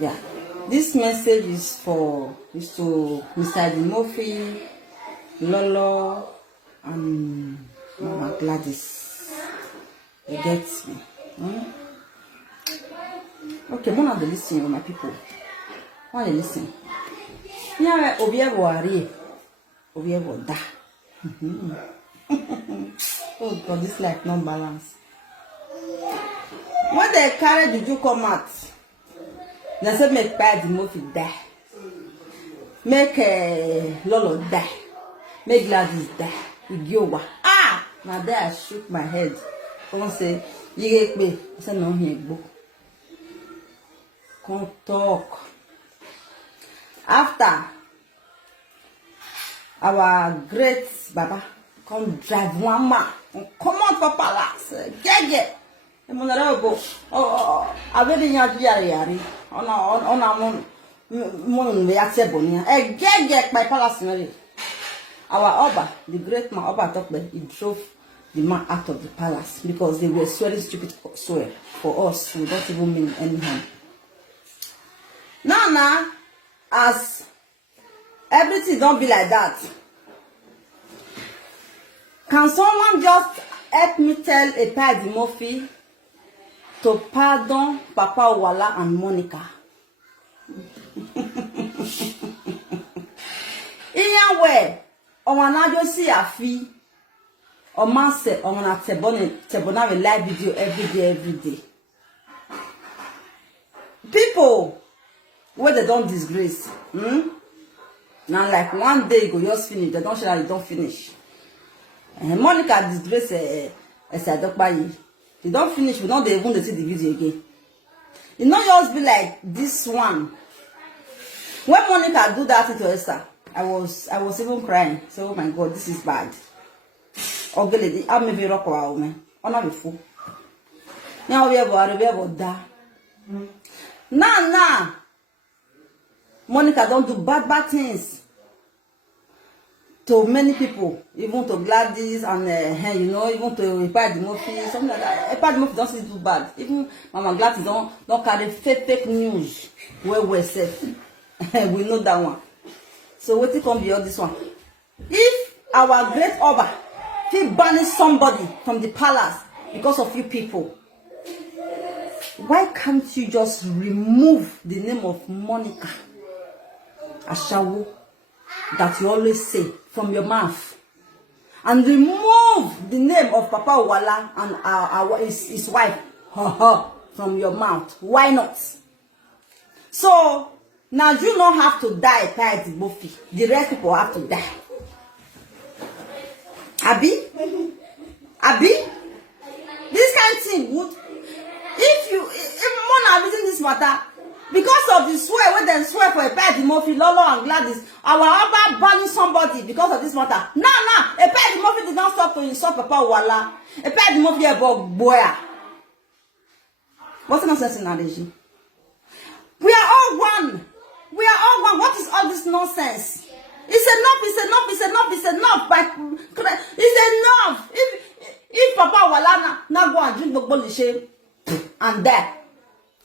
Yeah. This message is to Mr. Dimorphy, Lolo, and Mama Gladys. You get me? Okay, one of the listening, my people. One of the listening. Yeah, Obiebo Ari. Obiebo Da. Oh God, this life not balance. When they carry Juju come out, they say make Papa Dimorphy die. Make Lolo die. Make Gladys die. Igiowa. Ah! Now there I shook my head. Come say, you get me. I said no here go. Come talk. After our great Baba come drive one man come out for palace. Get. Oh, I really not yari. On mon we accept bonia. Get my palace. Our Oba, the great man Oba Tokbe, he drove the man out of the palace because they were swearing stupid swear for us. We don't even mean any harm. Now, as everything don't be like that, can someone just help me tell a Papa Dimorphy to pardon Papa Owala and Monica? Iyan way, Omanajo si afi, Omanse, Omana Tebona will live video every day. People where they don't disgrace, now like one day you go just finish, they don't show that you don't finish. Monica disgrace Esadokpayi. You don't finish, we don't even see the video again. You know, just be like this one. When Monica do that to Esther, I was even crying. So, oh my God, this is bad. Okay, I'm maybe rock wow, man. I'm not before. Now we have that. Nah. Monica don't do bad things to many people, even to Gladys and even to Papa Dimorphy, something like that. Papa Dimorphy don't do bad. Even Mama Gladys don't carry fake news where we're safe. We know that one. So what it come beyond this one? If our great Oba he banish somebody from the palace because of you people, why can't you just remove the name of Monica Ashawo that you always say from your mouth, and remove the name of Papa Owala and his wife from your mouth? Why not? So now you don't have to die, Papa Dimorphy. The rest people have to die. Abi, this kind of thing would, if more now within this matter, because of the swear, when they swear for a Papa Dimorphy, Lolo and Gladys, our Oba banning somebody because of this matter. No, a Papa Dimorphy did not stop to insult Papa Owala. A Papa Dimorphy about boy. What's the nonsense in Nadeji? We are all one. What is all this nonsense? It's enough. It's enough. If Papa Owala now go and drink the bolishe and die,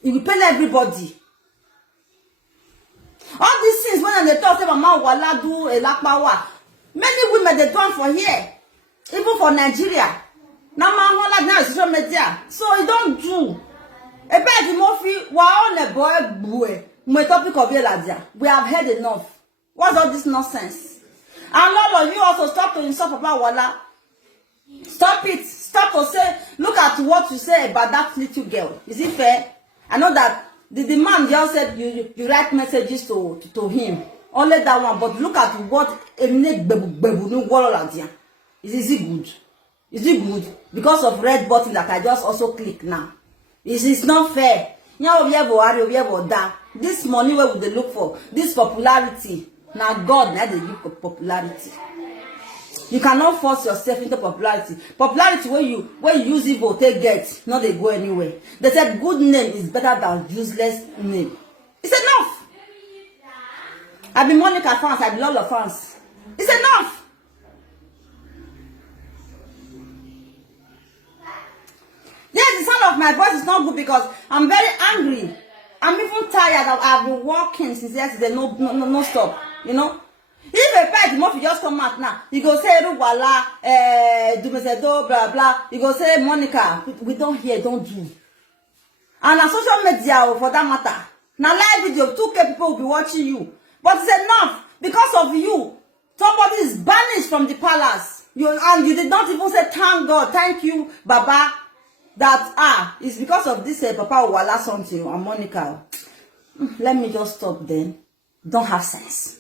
he will pay everybody. All these things when they talk about Mama Owala do a lakpawa, many women they done for here, even for Nigeria. Now Mama Owala now is social media, so he don't do. A Papa Dimorphy, we are on a boy. My topic of Yeladia, we have heard enough. What's all this nonsense? And Lolo, you also stop to insult Papa Owala. Stop it. Stop to say, look at what you say about that little girl. Is it fair? I know that the man just said you write messages to him. Only that one, but look at what Emine Bebu Walloladia. Is it good? Is it good? Because of red button that I just also click now. It's not fair. This money where would they look for? This popularity. Now God now they give popularity. You cannot force yourself into popularity. Popularity where you use evil take get, not they go anywhere. They said good name is better than useless name. It's enough. I be Monica fans, I be Lolo fans. It's enough. Yes, the sound of my voice is not good because I'm very angry. I'm even tired. I've been working since yesterday, no stop. You know? If a pet Murphy just come out now, you go say Rugwala, Dumesedo, blah blah. You go say Monica. We don't hear, don't do. And on social media, for that matter, now live video, 2K people will be watching you. But it's enough because of you. Somebody is banished from the palace. And you did not even say thank God, thank you, Baba. That it's because of this Papa Wala something and Monica. Let me just stop then. Don't have sense.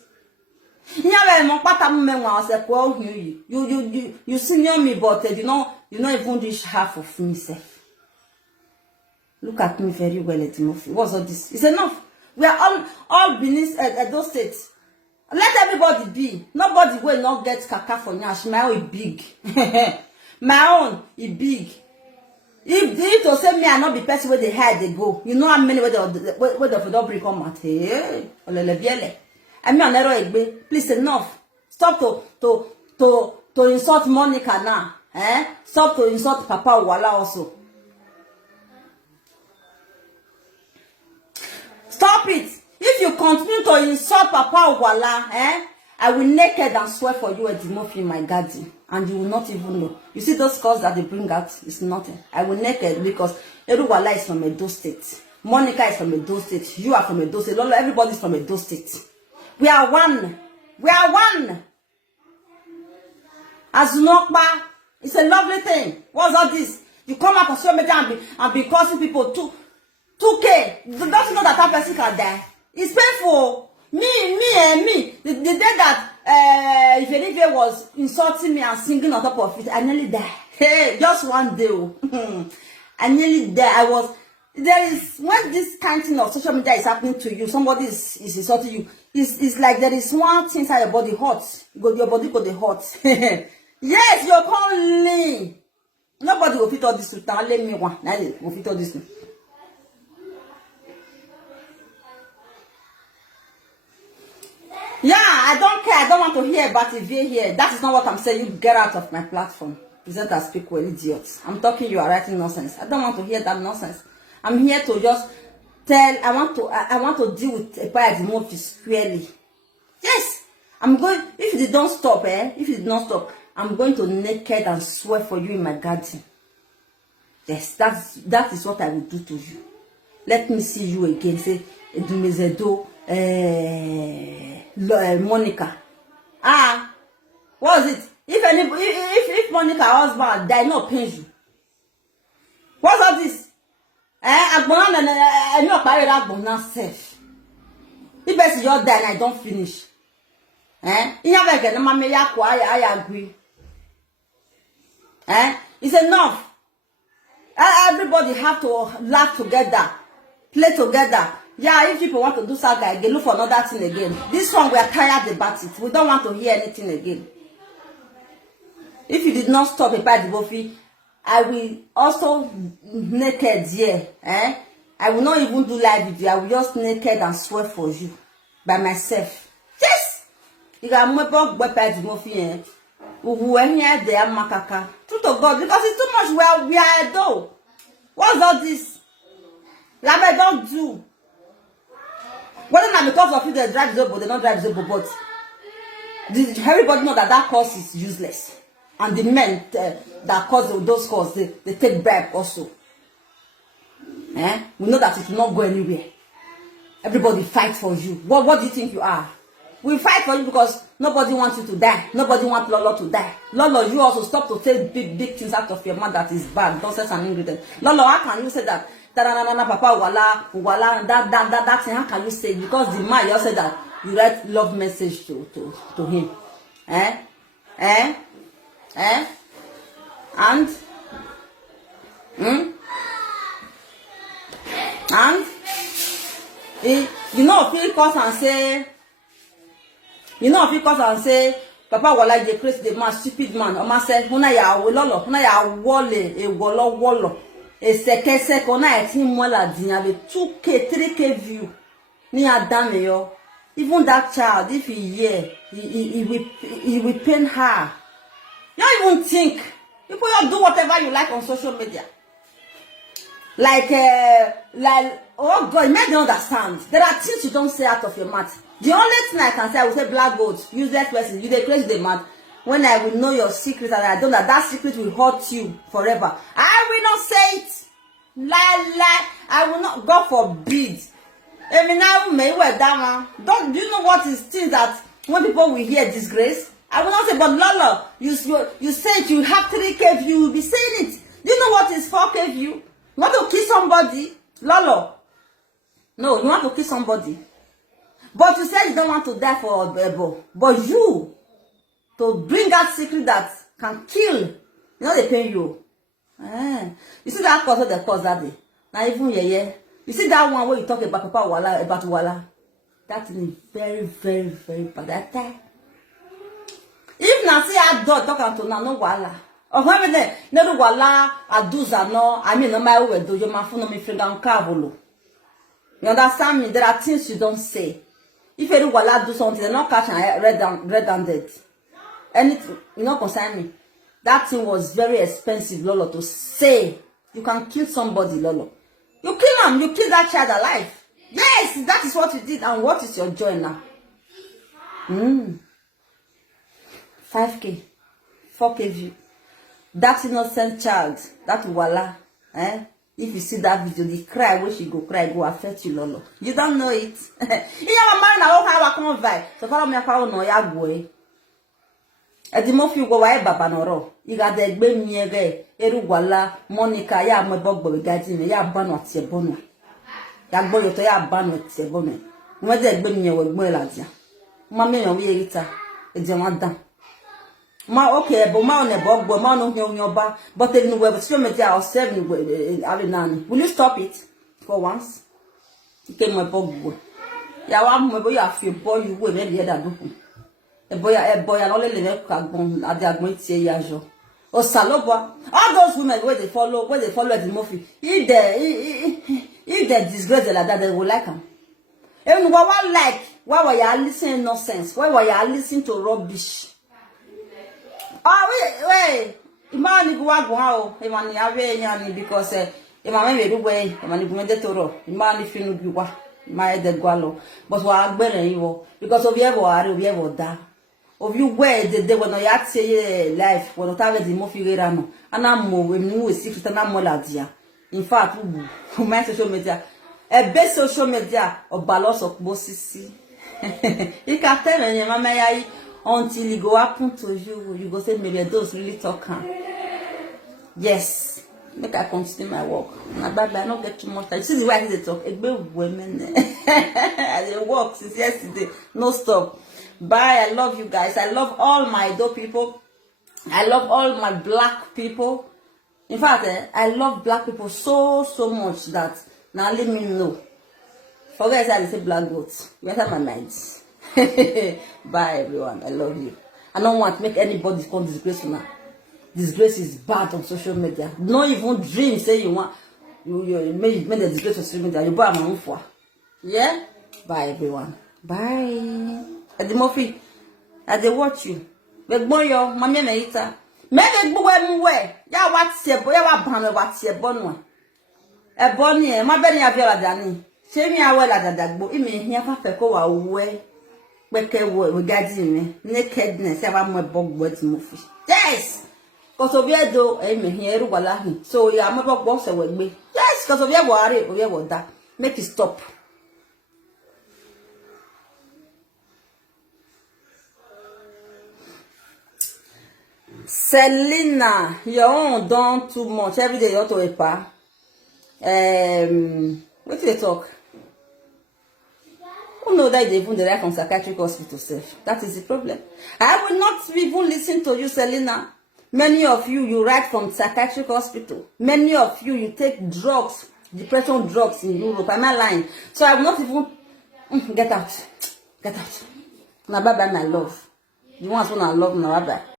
You senior me, but you don't even reach half of me, self. Look at me very well, Timothy. What's all this? It's enough. We are all beneath those states. Let everybody be. Nobody will not get kaka for Nyash. My own is big. My own is big. If to say me I not be person where they had they go. You know how many where the double come out. Hey, I mean on please enough. Stop to insult Monica now. Stop to insult Papa Wala also. Stop it. If you continue to insult Papa Wala, I will naked and swear for you a Timothy in my garden. And you will not even know. You see those scores that they bring out, it's nothing. I will naked because Eruwala is from Edo State. Monica is from Edo State. You are from Edo State. Lolo, everybody is from Edo State. We are one. We are one. As Nokba, it's a lovely thing. What's all this? You come out on social media and be causing people 2K. Don't you know that person can die? It's painful. Me. The day that if Olivia was insulting me and singing on top of it, I nearly died. Hey, just one day. I nearly died. There is, when this kind of social media is happening to you, somebody is insulting you, it's like there is one thing inside your body hot. Your body go the hot. Yes, you're calling. Nobody will fit all this. Let me one. Will fit all this. Yeah, I don't care. I don't want to hear about it here. That is not what I'm saying. You get out of my platform. Presenters speak well, idiots. I'm talking, you are writing nonsense. I don't want to hear that nonsense. I'm here to just tell. I want to deal with a part of the movie squarely. Yes, I'm going. If they don't stop, if it don't stop, I'm going to naked and swear for you in my garden. Yes, that is what I will do to you. Let me see you again. Say, Edumezedo. Monica. What is it? If Monica husband die, no pain you. What's all this? Agbona and no carry that Agbona self. If person just die and I don't finish. You have again, mama I agree. It's enough. Everybody have to laugh together, play together. Yeah, if people want to do saga again, look for another thing again. This one, we are tired about it. We don't want to hear anything again. If you did not stop about the Bofi, I will also naked here. I will not even do live video. I will just naked and swear for you. By myself. Yes! You got more about the Bofi. Who are here, they are makaka. Truth of God, because it's too much we are though. What's all this? Like don't do. Whether not because of you they drive Zobo, they don't drive Zobo, but everybody know that course is useless. And the men that cause those causes, they take bribe also. We know that it will not go anywhere. Everybody fight for you. What do you think you are? We fight for you because nobody wants you to die. Nobody wants Lolo to die. Lolo, you also stop to say big things out of your mouth that is bad. Don't say an ingredient. Lolo, how can you say that? Papa Wala, that thing, how can you say? Because the man you said that you write love message to him. And you know, if you cause and say, Papa Wala, they create the man, stupid man. Oma said, Huna ya wole, a wolo. E seke ona eti mola dinya be 2K 3K view ni adame yo. Even that child, if he will pain her. You don't even think. People just do whatever you like on social media. Like, oh God, make me understand. There are things you don't say out of your mouth. The only thing I can say, I will say black goat, useless person, you dey crazy the mouth. When I will know your secret and I know that secret will hurt you forever, I will not say it. Lie. I will not, God forbid. Even now, may wear down. Do you know what is things that when people will hear disgrace? I will not say, but Lolo, you said you have 3K view, you will be saying it. Do you know what is 4K view? You want to kill somebody? Lolo. No, you want to kill somebody. But you say you don't want to die for Bebo. But you, to bring that secret that can kill, you know they pay you. You see that cause of the cause that day? Now even yeah. You see that one where you talk about Papa Wala, about Wala? That is very, very, very bad. That time. If na see I don't talk to no Wala. Or when they no Wala, Aduza no, I mean no my way do you my phone no me friend and cavolo. You understand me? There are things you don't say. If you Wala do something, they not catch and red-handed. Anything, you know, concern me. That thing was very expensive, Lolo, to say. You can kill somebody, Lolo. You kill him, you kill that child alive. Yes, that is what you did. And what is your joy now? 5K, 4K view. That innocent child, that Wala, if you see that video, the cry, where she go cry, go affect you, Lolo. You don't know it. Yeah, man, I don't have a convoy. So follow me, I no ya boy. Edi mo fi go wa baba noro. Iga de gbe mi ere, eru Wala, Monica, ya mo bogbo gadi me, ya banu ati ebonu. Ya gbo yo to ya banu ati ebonu. Mo de gbe mi ewe gbon eladia. Ma me yan wi erita, edi wan dan. Ma okay, but ma on a bogbo, ma no nyoba, but in the web social media or 7 will you stop it for once? You came my bogbo. Ya wa mo boy afio boy you we me the other do. A boy and only live at the agreement ya jo. O saloba. All those women where they follow the movie. If they disgrace like that, they will like them. Even what like, why were you listening nonsense? Why were you listening to rubbish? Wait. Imani guwa guwa imani awe yani because imani we do way imani gumede toro imani finu guwa my de gwalo but wa agbere yiwo because of yevo are of yevo da of you where the when you say life when you have the mo figure no ana mo we mu we secret na mo ladia in fact my social media best social media of balance of bosisi you can tell me mama yayi until it go happen to you, you go say maybe those really talking. Yes, make I continue my work. My baby, I don't get too much time. This is why I talk. Women, I work since yesterday, no stop. Bye. I love you guys. I love all my dope people. I love all my black people. In fact, I love black people so much that now let me know. Forget I say black goats. You enter my mind. Bye everyone. I love you. I don't want to make anybody come disgrace now. Disgrace is bad on social media. Not even dream say you want you made the disgrace on social media. You buy my own for. Yeah? Bye everyone. Bye. At the Murphy, I dey watch you. But boy yo, mommy na ita. Maybe go where me where. Ya what ya wa ban what ye bonwa. E boni e ma be ni aviola dani. Se mi awela dadagbo. Imi hia fa fe ko wa we. We gadi me nakedness eba mo bogbo ti mo fi yes cause of here do me here ru wala hin so ya mo bogbo se we gbe yes cause of here worry o here woda make it stop. Selena, your own done too much every day you want to epa what do they talk? Who know that they even derive from psychiatric hospital self? That is the problem. I will not even listen to you, Selena. Many of you, you write from psychiatric hospital. Many of you, you take drugs, depression drugs in Europe. Am I lying? So I will not even get out. Get out. Now bye bye, my love. You want to love now, bye bye.